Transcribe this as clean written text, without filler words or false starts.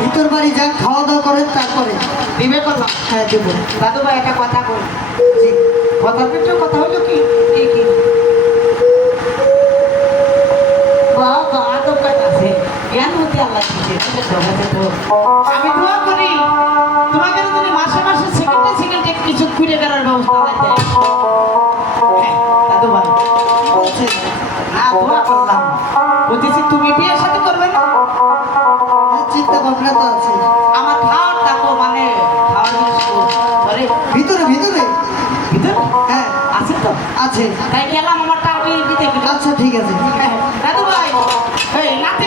ভিতর বাড়ি যান, খাওয়া দাওয়া করেন, তারপরে দিবে করলাম। হ্যাঁ দেবো। দাদু ভাই একটা কথা বল। জি, কথার ভিতরে কথা হলো কি কি বাবা আদব কাটা আছে জ্ঞান হতে আল্লাহ দিয়েছে। আমি দোয়া করি তোমাকে যদি মাসে মাসে সেকেন্ডে কিছু ঘুরে বেড়ার ব্যবস্থা আল্লাহ দেয়। দাদু ভাই কি বলছেন? না দোয়া করলাম, বলতেছি তুমি বিয়ের সাথে করবে না? হ্যাঁ, চিন্তা ভাবনা তো আছে। আমার খাওয়ার থাকো মানে খাওয়ার জিনিস ধরে ভিতরে ভিতরে ভিতরে হ্যাঁ আছে তো, আছে। তাই গেলাম আমার টাকা দিতে। আচ্ছা ঠিক আছে। দাদু ভাই এই নাতি